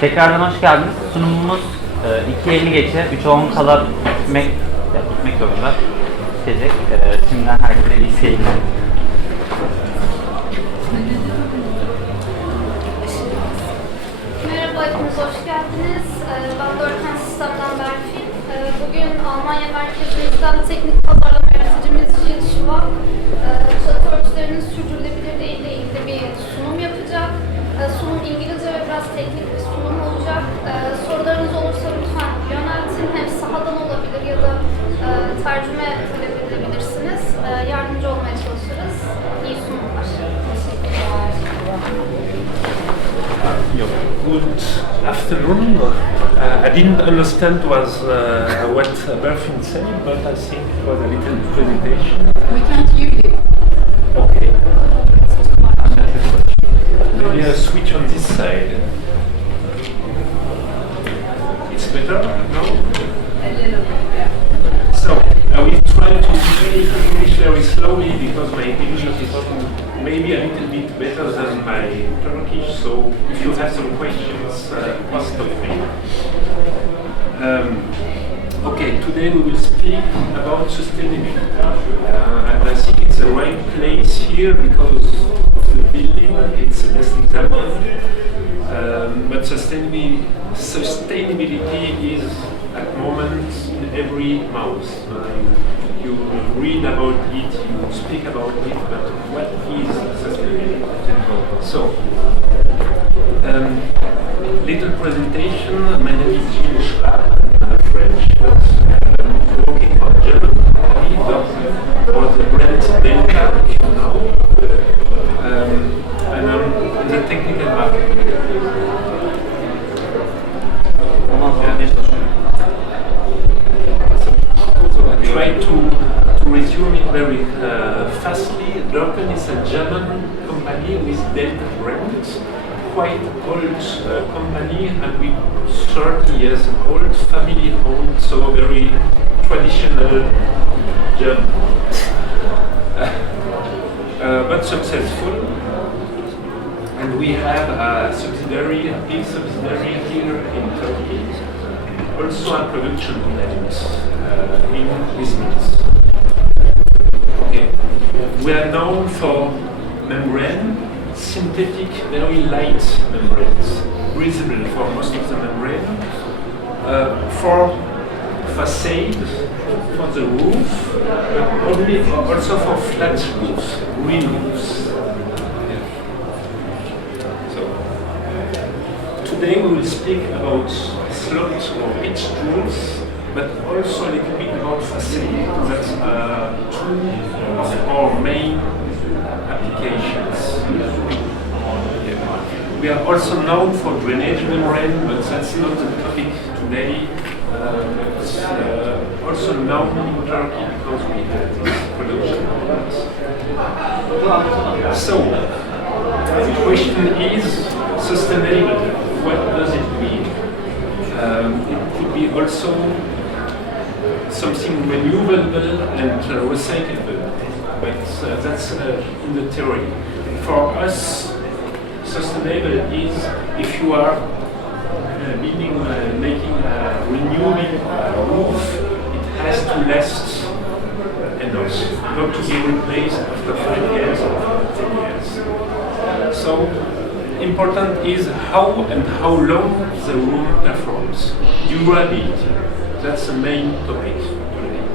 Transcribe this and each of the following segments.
Tekrardan hoş geldiniz. Sunumumuz 2.50 geçe 3.10 kala gitmek zorunda. Bitecek. Şimdiden herkese iyi seyirler. Merhaba, hepiniz hoş geldiniz. Ben Dörken Sistem'den Berfin. Bugün Almanya merkezimizden teknik pazarlama yöneticimiz Gilles Schwaab, çatı örtülerinin sürdürülebilirliği ile ilgili bir sunum yapacak. Sunum İngilizce ve biraz teknik bir sunum olacak. Sorularınız olursa lütfen yöneltin. Hem sahadan olabilir ya da tercüme talep edebilirsiniz. Yardımcı olmaya çalışırız. İyi sunumlar. Teşekkürler. Good afternoon. I didn't understand what Berfin said, but I think it was a little presentation. We can't hear you. Okay. Maybe I'll switch on this side. It's better? No? A little bit, yeah. So, I will try to speak English very slowly because my English is maybe a little bit better than my Turkish, so if you have some questions, ask of me. Okay, today we will speak about sustainability. And I think it's the right place here because of the building, it's the best example. But sustainability is at the moment in every mouth. You read about it, you speak about it, but what is sustainability? So, little presentation. My name is Gilles Schwaab. I'm French, but I'm working for a German company for the brand Diyalog now, and I'm in the technical market. I try to resume it very fastly. Dörken is a German company with Delta brand, quite old company, and we 30 years old, family owned, so very traditional German, but successful. And we have a subsidiary, a big subsidiary here in Turkey, also a production plant in business. Okay, we are known for membrane, synthetic, very light membranes, breathable for most of the membrane, for facade, for the roof, but only also for flat roofs, green roofs. Today we will speak about sloped or pitched roofs, but also a little bit about facade. That's two of our main applications. We are also known for drainage membrane, but that's not the topic today. It's also known in Turkey because we have this production. So, the question is sustainable. What does it mean? It could be also something renewable and recyclable, but that's in the theory. For us, sustainable is if you are making a renewing roof, it has to last enough, not to be replaced after 5 years or 10 years. So, important is how and how long the room performs. Durability, that's the main topic today.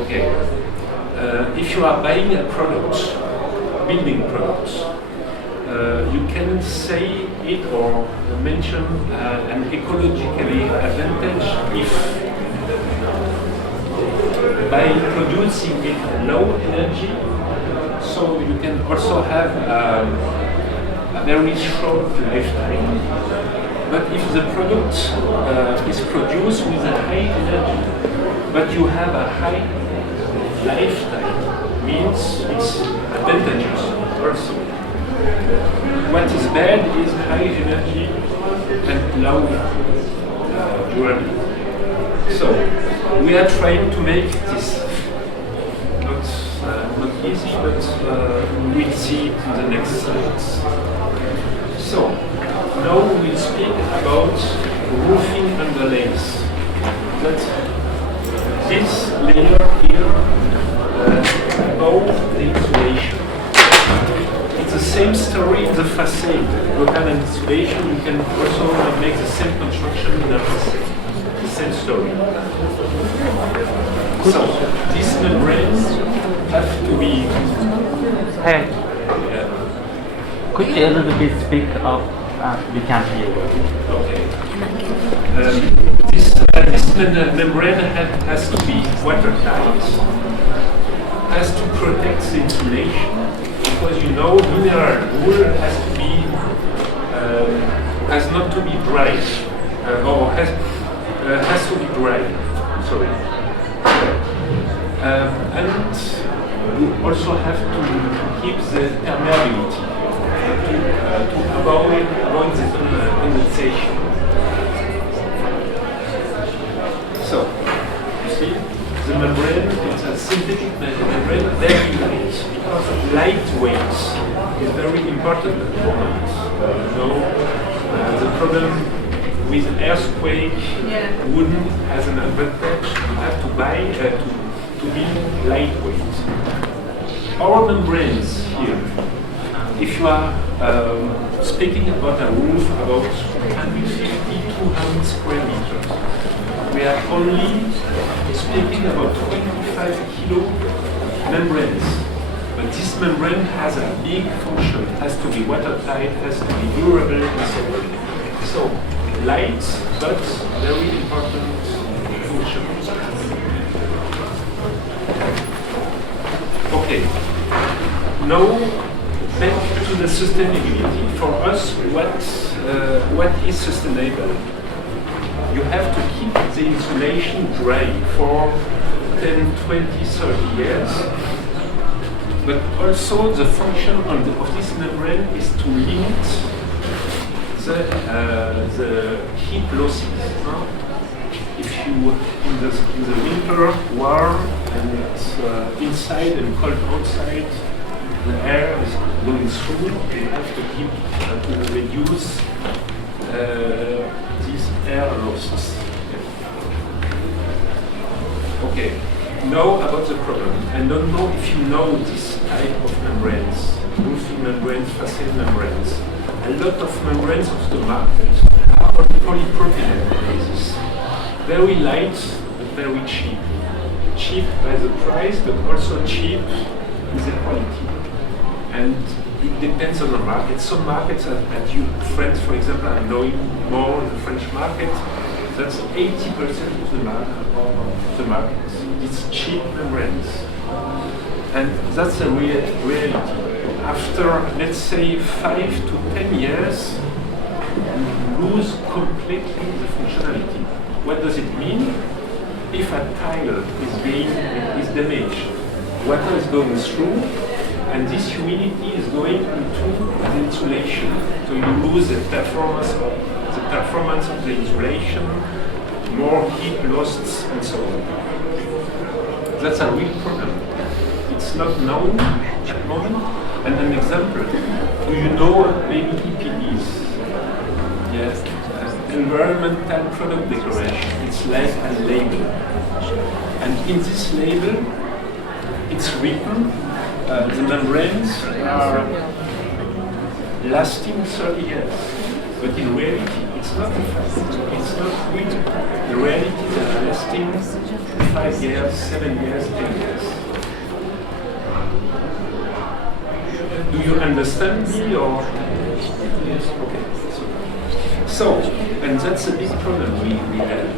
Okay, if you are buying a product, building product, you can say it or mention an ecologically advantage if by producing it low energy. So you can also have a very short lifetime. But if the product is produced with a high energy, but you have a high lifetime, means it's advantageous also. What is bad is high energy and low durability. So we are trying to make this not easy, but we'll see it in the next slides. So, now we'll speak about roofing underlays. That's this layer here above the insulation. It's the same story in the facade. Local and insulation, you can also make the same construction in a facade. The same story. So, these membranes have to be. Hey, could you a little bit speak up? We can't hear you. Okay. This membrane has to be watertight, has to protect the insulation, because you know mineral wool has not to be dry, or has to be dry. Sorry. And you also have to keep the permeability to avoid the condensation. So, you see, the membrane, it's a synthetic membrane, very light, because lightweight is very important at the moment. The problem with earthquake, wooden has an advantage. You have to buy to be lightweight. Our membranes here, if you are speaking about a roof about 150-200 square meters, we are only speaking about 25 kilo membranes. But this membrane has a big function. It has to be watertight, has to be durable, and so on. So, light, but very important function. Okay. Now, back to the sustainability. For us, what is sustainable? You have to keep the insulation dry for 10, 20, 30 years. But also the function of this membrane is to limit the heat losses. If you in the winter warm and it's inside and cold outside, the air is going through. You have to keep to reduce these air losses. Okay. Now about the problem. I don't know if you know this type of membranes, roofing membranes, facade membranes. A lot of membranes of the market are on polypropylene basis. Very light, but very cheap. Cheap by the price, but also cheap with the quality. And it depends on the market. Some markets, as you France, for example, are knowing more the French market. That's 80% of the market. It's cheap membranes. And that's the reality. After, let's say, 5 to 10 years, you lose completely the functionality. What does it mean? If a tile is damaged, water is going through, and this humidity is going into the insulation, so you lose the performance of the insulation, more heat loss, and so on. That's a real problem. It's not known at the moment. And an example, do you know maybe EPDs? Yes, environmental product declaration. It's like a label. And in this label, it's written the membranes are lasting 30 years. But in reality, it's not a fact. It's not real. The reality is that lasting 5 years, 7 years, 10 years. Do you understand me or? Yes, okay. So, and that's a big problem we have.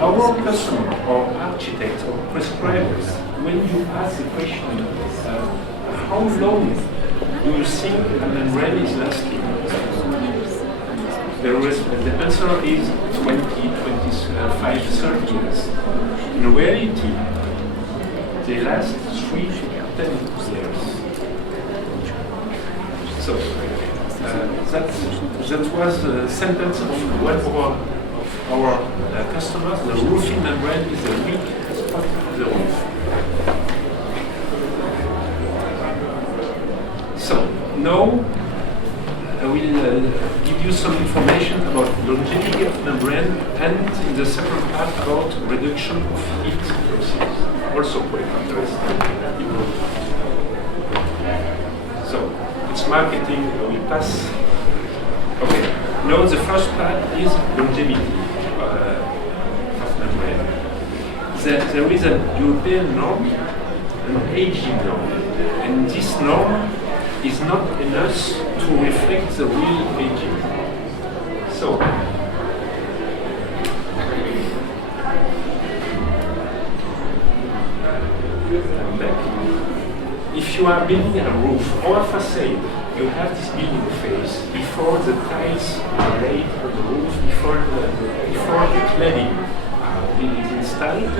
Our customer or architects or prescribers, when you ask the question, how long do you think a membrane is lasting? The answer is 20, 25, 30 years. In reality, they last 3 to 10 years. So, that was the sentence of one of our customers. The roofing membrane is a weak spot of the roof. So, now, I will give you some information about longevity of membrane and in the second part about reduction of heat losses. Also quite interesting. So, it's marketing, I will pass. Okay, now the first part is longevity of membrane. There is a European norm, an aging norm, and this norm is not enough to reflect the real aging. So, I'm back. If you are building a roof or a facade, you have this building phase before the tiles are laid on the roof, before the cladding is installed.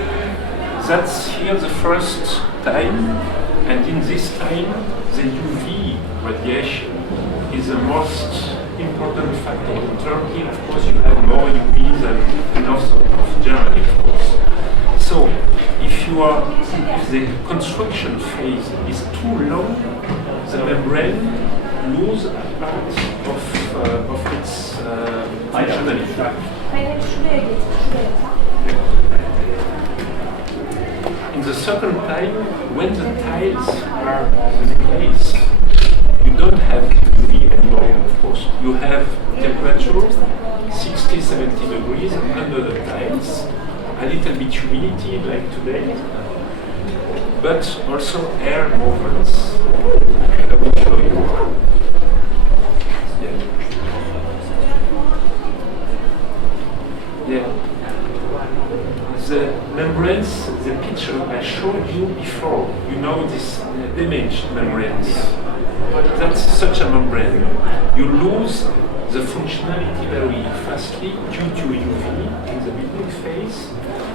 That's here the first time, and in this time, the UV radiation is the most important factor. In Turkey, of course, you have more UV than in north of Germany, of course. So, if the construction phase is too long, the membrane loses a part of its functionality. In the second time, when the tiles are in place, you don't have UV anymore, of course. You have temperature 60-70 degrees under the tiles, a little bit humidity like today, but also air movements. I will show you. Yeah. The membranes, the picture I showed you before, you know this image membranes. That's such a membrane. You lose the functionality very fastly due to UV in the building phase,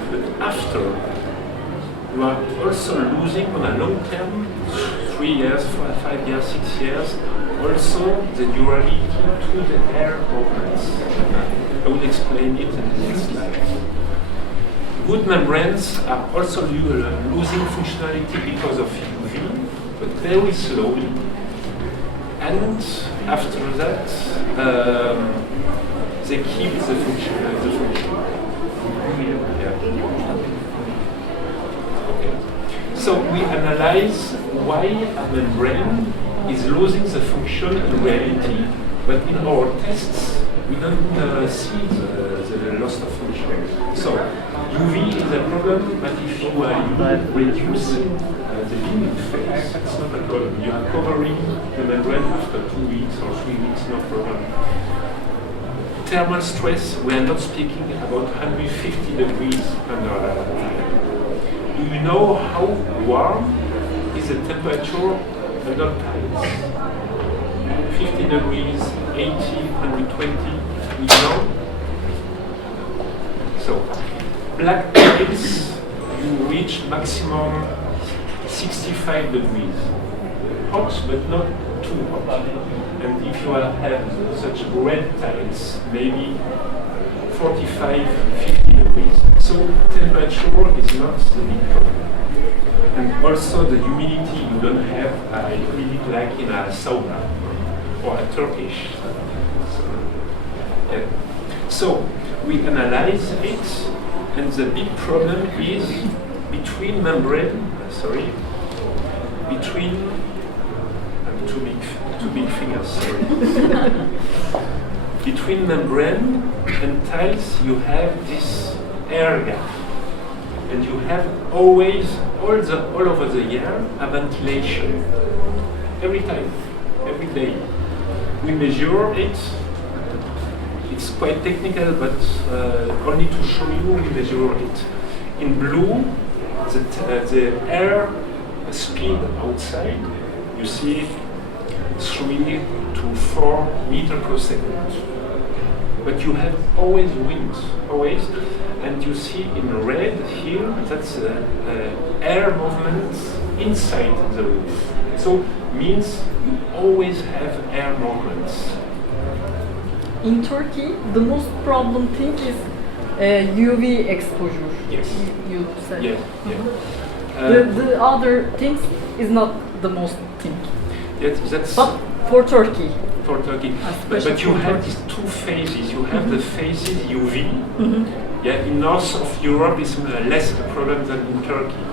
but after you are also losing on a long term, 3 years, 5 years, 6 years, also the durability to the air movements. I will explain it in the next slide. Good membranes are also losing functionality because of UV, but very slowly. And after that, they keep the function. Yeah. Okay. So we analyze why a membrane is losing the function in reality, but in our tests we don't see the loss of function. So UV is a problem, but if you are reducing the building phase, it's not a problem. You are covering the membrane after 2 weeks or 3 weeks, no problem. Thermal stress, we are not speaking about 150 degrees under a tile. Do you know how warm is the temperature under tiles? 50 degrees, 80, 120, we know. So, black tiles, you reach maximum 65 degrees. Hot, but not too hot. And if you have such red tiles, maybe 45, 50 degrees. So temperature is not the big problem. And also the humidity, you don't have a humidity like in a sauna or a Turkish. So we analyze it, and the big problem is between membrane, between two big fingers, sorry. Between membrane and tiles, you have this air gap, and you have always, all over the year, a ventilation. Every time, every day. We measure it. It's quite technical, but only to show you, we measure it. In blue, the air speed outside, you see 3 to 4 meters per second. But you have always wind, always. And you see in red here, that's air movements inside the roof. So means you always have air movements. In Turkey, the most problem thing is UV exposure. Yes. You said. Yeah, yeah. The other things is not the most thing. That's But for Turkey. for Turkey. Special But you for have Turkey. these two phases. You have the phases UV. Yeah, in north of Europe is less a problem than in Turkey.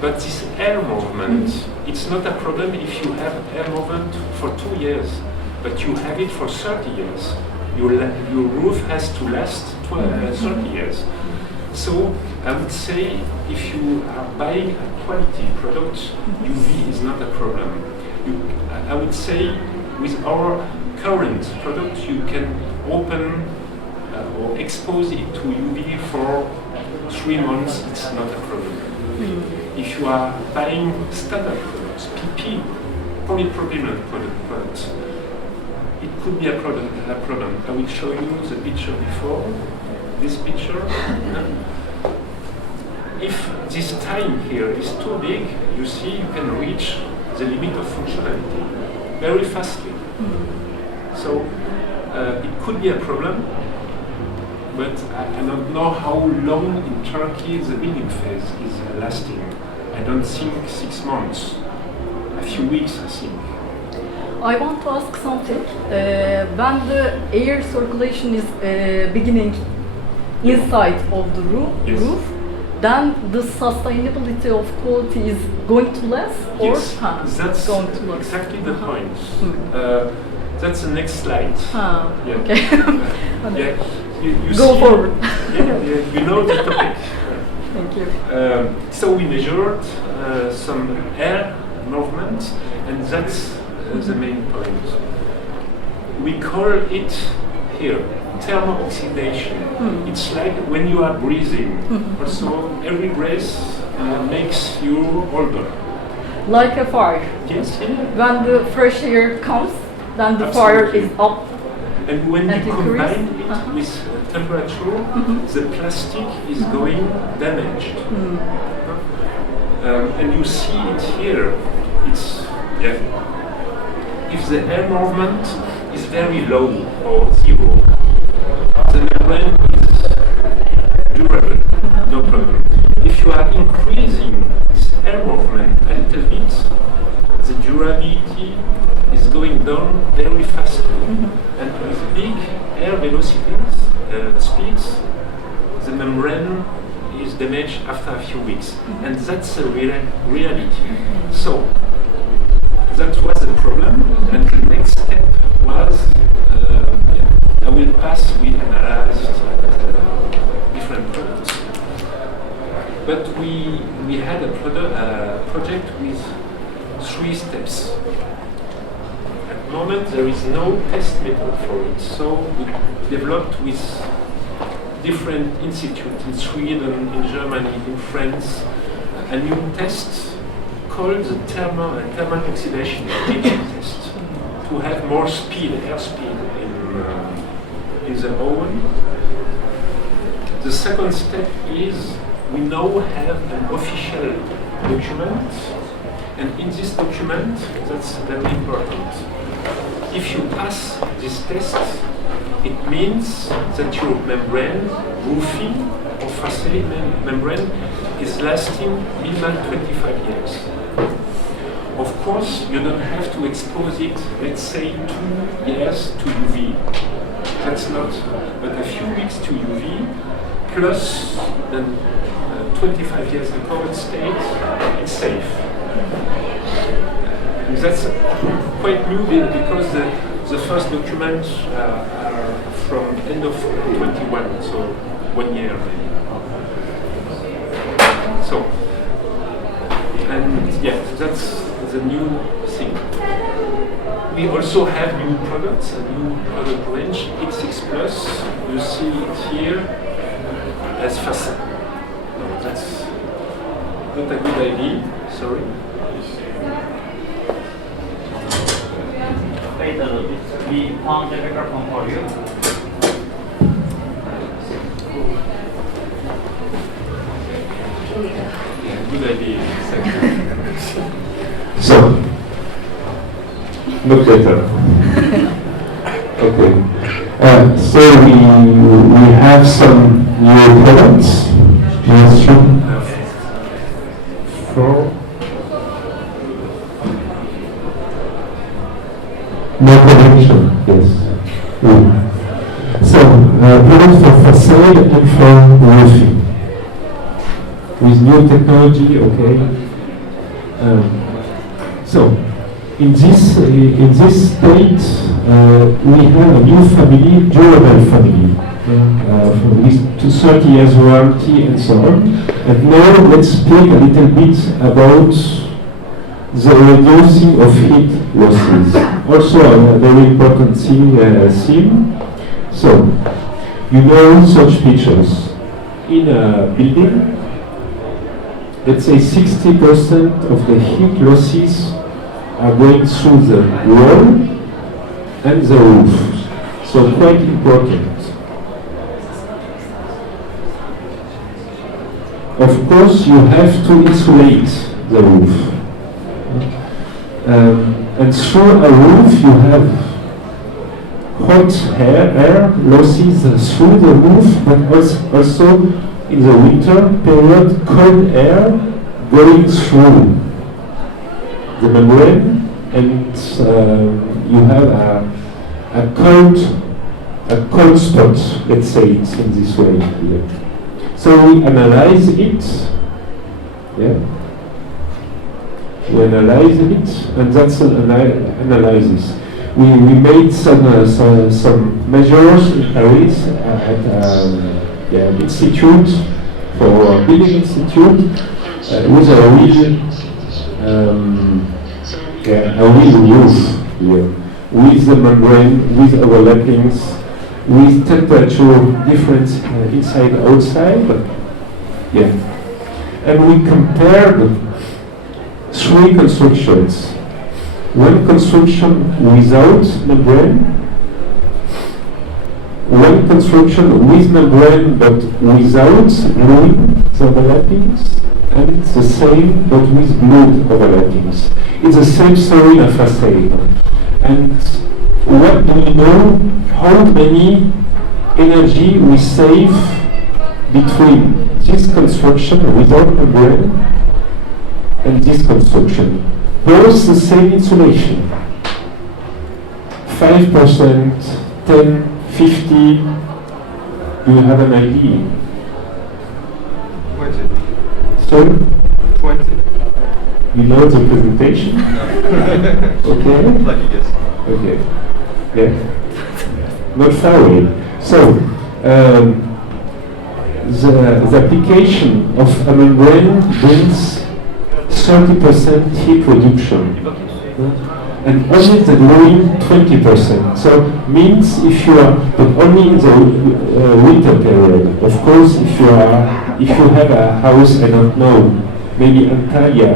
But this air movement, it's not a problem if you have air movement for 2 years, but you have it for 30 years. Your roof has to last 30 years. So I would say if you are buying a quality product, UV is not a problem. I would say with our current product, you can open or expose it to UV for 3 months, it's not a problem. If you are buying standard products, PP, polypropylene products, it could be a problem. I will show you the picture before. This picture. If this time here is too big, you see you can reach the limit of functionality very fastly. So it could be a problem, but I don't know how long in Turkey the building phase is lasting. I don't think 6 months, a few weeks I think. I want to ask something. When the air circulation is beginning inside of the Yes. roof, then the sustainability of quality is going to last, or Yes, that's going to last? exactly the point. That's the next slide. Yeah. Okay. Yeah, you Go see, forward. Yeah, you know the topic. Thank you. So we measured some air movement, and that's the main point. We call it here thermo-oxidation. It's like when you are breathing. Also, every breath makes you older. Like a fire. Yes, yeah. When the fresh air comes, then the Absolutely. fire is up. And when And you increase? combine it with temperature, the plastic is going damaged. And you see it here. It's if the air movement is very low or zero, the membrane is durable, no problem. If you are increasing this air movement a little bit, the durability is going down very fast. And with big air velocities, speeds, the membrane is damaged after a few weeks. And that's a reality. So, that was the problem, and the next step was, I will pass, we analyzed different products. But we had a project with 3 steps. At the moment there is no test method for it, so we developed with different institutes in Sweden, in Germany, in France, a new test called the thermal oxidation agent test to have more speed, air speed in the oven. The second step is we now have an official document, and in this document, that's very important. If you pass this test, it means that your membrane, roofing or facade membrane, is lasting minimum 25 years. Of course, you don't have to expose it, let's say 2 years to UV. That's not, but a few weeks to UV, plus then 25 years in covered state, it's safe. And that's quite new because the first documents are from end of 21, so 1 year maybe. So, and yeah, that's the new thing. We also have new products, a new product range, X6 Plus. You see it here as facade. No, that's not a good idea, sorry. Wait a little bit. We found the microphone for you. Yeah, good idea, exactly. So, look later. Okay. So we have some new products. Yes, for no connection. facade and for roofing. With new technology, okay. So, in this state, we have a new family, durable family, with 30 years warranty and so on. And now let's speak a little bit about the reducing of heat losses. Also a very important theme. So, you know such pictures. In a building, let's say 60% of the heat losses are going through the wall and the roof. So quite important. Of course, you have to insulate the roof. And through a roof, you have hot air losses through the roof, but also in the winter period, cold air going through the membrane, and you have a cold spot, let's say it's in this way here. So we analyze it, yeah. We analyze it, and that's an analysis. We made some measures in Paris at institute, for building institute, with a real roof here, with the membrane, with overlappings, with temperature difference inside outside, yeah. And we compared 3 constructions. One construction without membrane, one construction with membrane but without gluing the overlappings, and the same but with glued overlappings. It's the same story in a facade. And what do we know? How many energy we save between this construction without membrane and this construction? Both the same insulation. 5%, 10, 50. Do you have an idea? 20. Sorry? 20. You know the presentation? Okay. Lucky guess. Okay. Yeah. Not far away. So, the application of a membrane brings 30% heat reduction, and only the gluing 20%. So means if you are, but only in the winter period. Of course, if you have a house, I don't know, maybe Antalya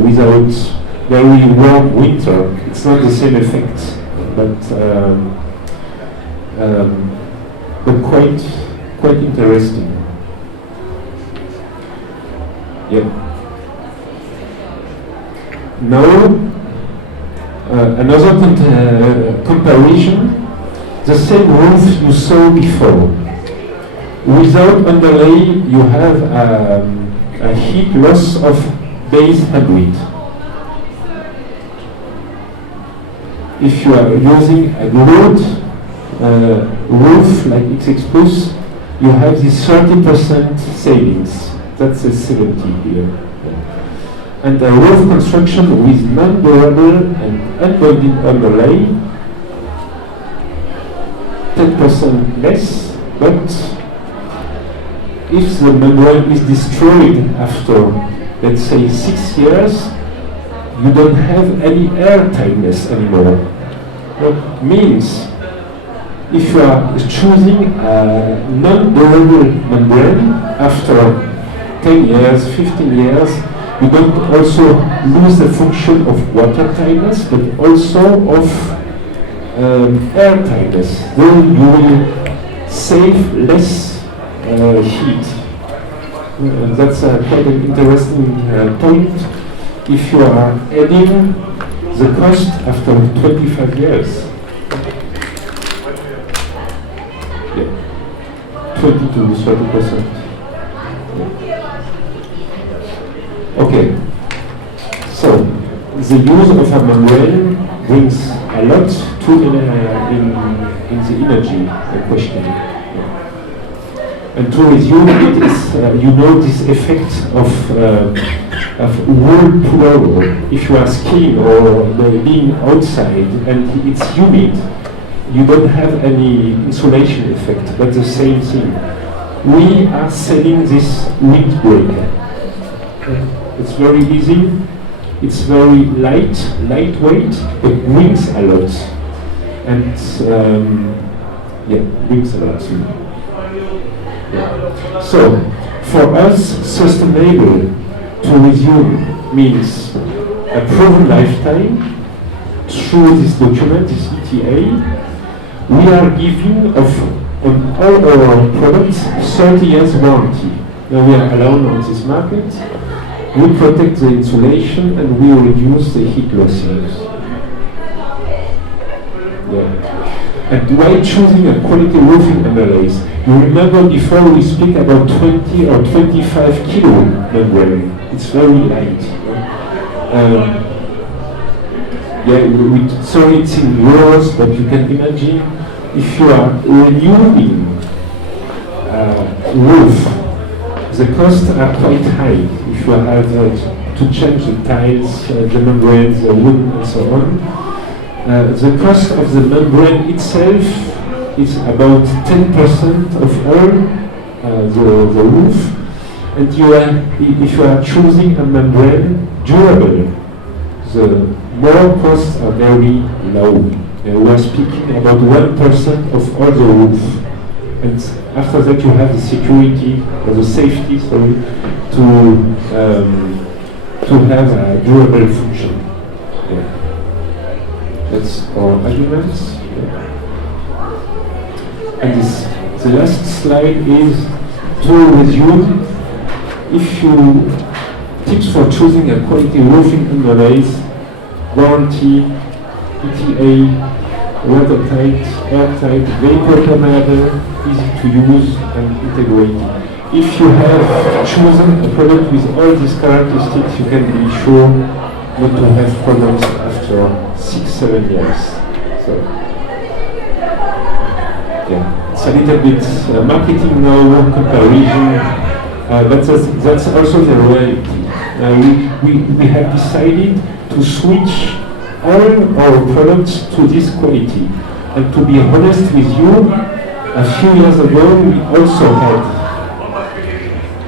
without very warm winter, it's not the same effect, but quite interesting. Yep. Now, another comparison, the same roof you saw before. Without underlay, you have a heat loss of base habit. If you are using a glued roof like X you have this 30% savings. That's a 70 here. And a roof construction with non-durable and unbonded underlay, 10% less, but if the membrane is destroyed after, let's say, 6 years, you don't have any airtightness anymore. That means if you are choosing a non-durable membrane after 10 years, 15 years, you don't also lose the function of watertightness, but also of airtightness. Then you will save less heat. That's quite an interesting point. If you are adding the cost after 25 years. Yeah. 20 to 30%. Okay, so the use of a membrane brings a lot to in the energy question. And to resume it is, you know, this effect of wool pullover. If you are skiing or being outside and it's humid, you don't have any insulation effect, but the same thing. We are selling this windbreaker. It's very easy, it's very lightweight, but brings a lot. And brings a lot. Yeah. So, for us, sustainable to resume means a proven lifetime. Through this document, this ETA, we are giving on all our products 30 years warranty. Now we are alone on this market. We protect the insulation and we reduce the heat losses. Yeah. And while choosing a quality roofing analyze, you remember before we speak about 20 or 25 kilo membrane. It's very light. Sorry, it's in euros, but you can imagine if you are renewing roof, the costs are quite high. If you have to change the tiles, the membranes, the wood, and so on, the cost of the membrane itself is about 10% of all the roof. And if you are choosing a membrane durable, the more costs are very low. We are speaking about 1% of all the roof. And after that you have the security, or the safety, to have a durable function. Yeah. That's our arguments. Yeah. And the last slide is to resume. If you tips for choosing a quality roofing underlays, warranty, ETA, watertight, airtight, vapor permeable, easy to use and integrated. If you have chosen a product with all these characteristics, you can be sure not to have problems after 6-7 years. So, yeah, it's a little bit marketing now, comparison. But that's also the reality. We have decided to switch all our products to this quality. And to be honest with you, a few years ago we also had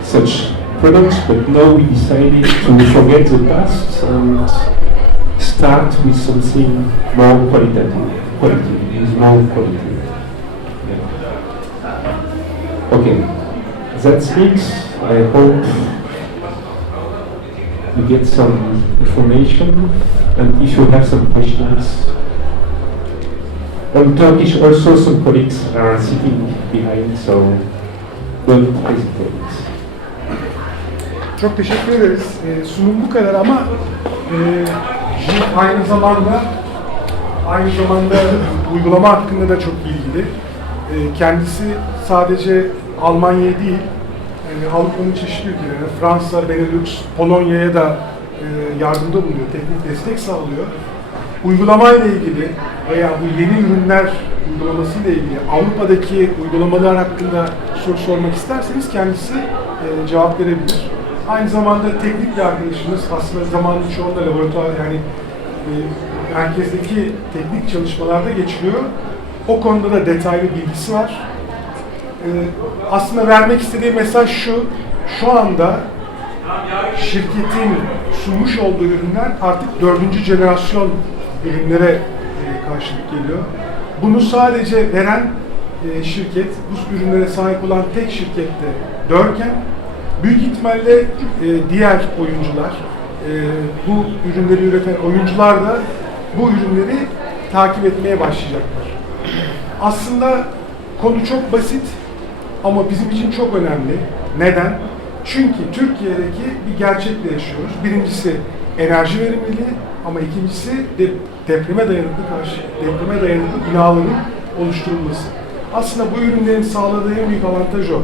such products, but now we decided to forget the past and start with something more qualitative. With more quality. Yeah. Okay, that's it. I hope you get some information, and if you have some questions. On Turkish also some colleagues are sitting behind, so don't hesitate. Çok teşekkür ederiz. Sunum bu kadar ama aynı zamanda uygulama hakkında da çok bilgili. Kendisi sadece Almanya'ya değil, Avrupa'nın çeşitli ülkelerine, Fransa, Benelux, Polonya'ya da yardımda bulunuyor, teknik destek sağlıyor. Uygulamayla ilgili veya bu yeni ürünler uygulamasıyla ilgili Avrupa'daki uygulamalar hakkında soru sormak isterseniz kendisi cevap verebilir. Aynı zamanda teknik bir arkadaşımız, aslında zamanın çoğunda laboratuvar, yani merkezdeki teknik çalışmalarda geçiliyor. O konuda da detaylı bilgisi var. Aslında vermek istediği mesaj şu anda şirketin sunmuş olduğu ürünler artık 4. jenerasyon ürünlere karşılık geliyor. Bunu sadece veren şirket, bu ürünlere sahip olan tek şirket de Dörken. Büyük ihtimalle diğer oyuncular, bu ürünleri üreten oyuncular da bu ürünleri takip etmeye başlayacaklar. Aslında konu çok basit ama bizim için çok önemli. Neden? Çünkü Türkiye'deki bir gerçekle yaşıyoruz. Birincisi enerji verimliliği ama ikincisi de depreme dayanıklı binaların oluşturulması. Aslında bu ürünlerin sağladığı en büyük avantaj o.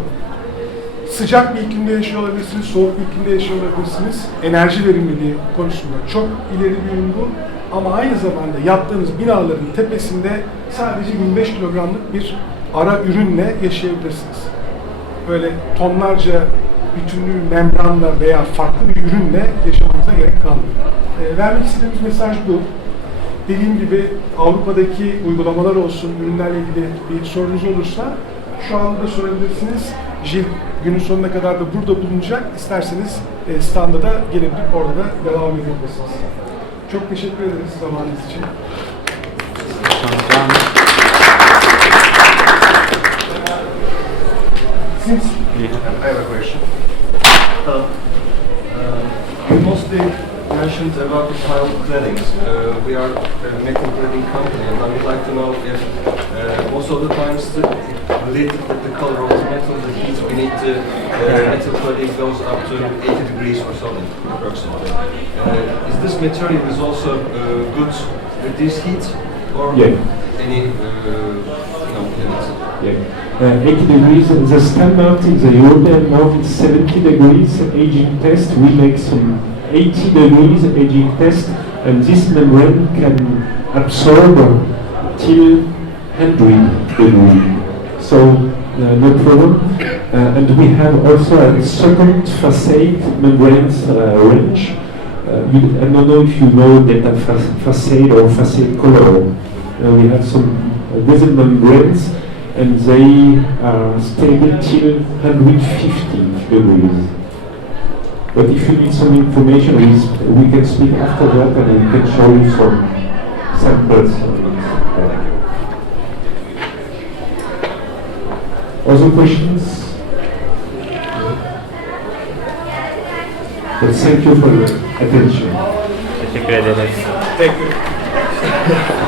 Sıcak bir iklimde yaşıyor olabilirsiniz, soğuk bir iklimde yaşıyor olabilirsiniz. Enerji verimliliği konusunda çok ileri bir ürün bu. Ama aynı zamanda yaptığınız binaların tepesinde sadece 25 kilogramlık bir ara ürünle yaşayabilirsiniz. böyle tonlarca bütünlüğü membranla veya farklı bir ürünle yaşamanıza gerek kalmıyor. Vermek istediğimiz mesaj bu. Dediğim gibi Avrupa'daki uygulamalar olsun, ürünlerle ilgili bir sorunuz olursa şu anda da sorabilirsiniz. Gilles günün sonuna kadar da burada bulunacak. İsterseniz standa da gelebilir, orada da devam edebilirsiniz. Çok teşekkür ederiz zamanınız için. Since I have a question. You mostly mentioned about the tile claddings. We are a metal cladding company, and I would like to know if most of the times related with the color of the metal, the heat beneath the metal cladding goes up to 80 degrees or something, approximately. Is this material is also good with this heat, or any limits? Yeah. 80 degrees, the standard in the European norm is 70 degrees aging test. We make some 80 degrees aging test, and this membrane can absorb till 100 degrees. So no problem. And we have also a second facade membranes range. I don't know if you know that facade or facade color. We have some resin membranes, and they are stable till 150 degrees. But if you need some information, we can speak after that, and I can show you some samples. Other questions? But thank you for your attention. Teşekkür ederiz. Thank you.